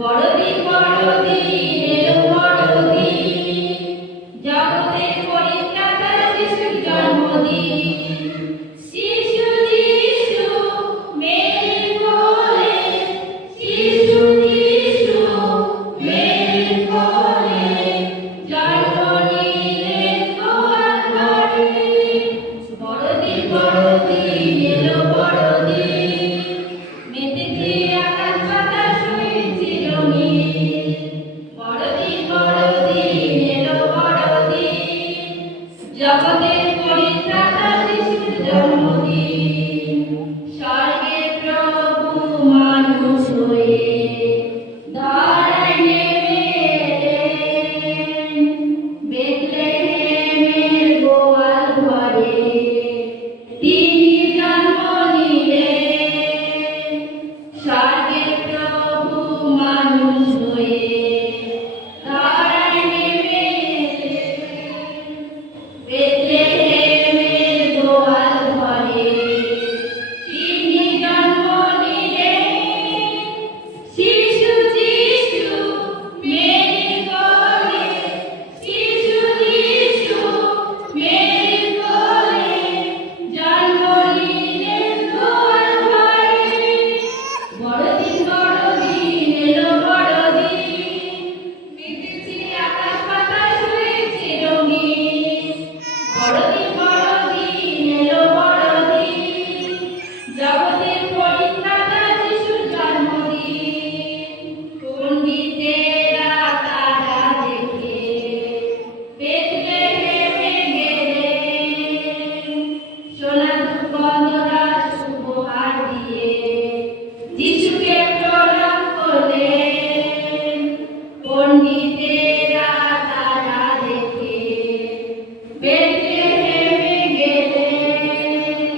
বড়দিন বড়দিন এলো বড়দিন, জগতের পরিত্রাতা যিশুর জন্মদিন। শিশু যিশু মেরির কোলে, শিশু যিশু মেরির কোলে, জন্ম নিলেন গোয়াল ঘরে। বড়দিন বড়দিন এলো বড়দিন, মেতেছে আকাশ বাতাস হয়েছে রঙিন। বড়দিন বড়দিন এলো বড়দিন, জগতের পরিত্রাতা যিশুর জন্মদিন। স্বর্গের প্রভু মানুষ হয়ে ধরায় নেমে এলেন, বেথলেহেমের গোয়াল ঘরে তিনি জন্ম নিলেন। স্বর্গের প্রভু মানুষ হয়ে ধরায় নেমে এলেন, বেথলেহেমের গোয়াল ঘরে তিনি জন্ম নিলেন। শিশু যিশু মেরির কোলে, শিশু যিশু মেরির কোলে, জন্ম নিলেন গোয়াল ঘরে। বড়দিন বড়দিন এলো বড়দিন, মেতেছে আকাশ বাতাস হয়েছে রঙিন। বড়দিন বড়দিন এলো বড়দিন, জগতের পরিত্রাতা যিশুর জন্মদিন। পণ্ডিতেরা তারা দেখে বেথলেহেমে গেলেন, সোনা ধূপগন্ধরাজ উপহার দিয়ে যিশুকে প্রণাম করলেন। পণ্ডিতেরা তারা দেখে বেথলেহেমে গেলেন,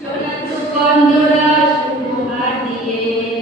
সোনা ধূপগন্ধরাজ উপহার দিয়ে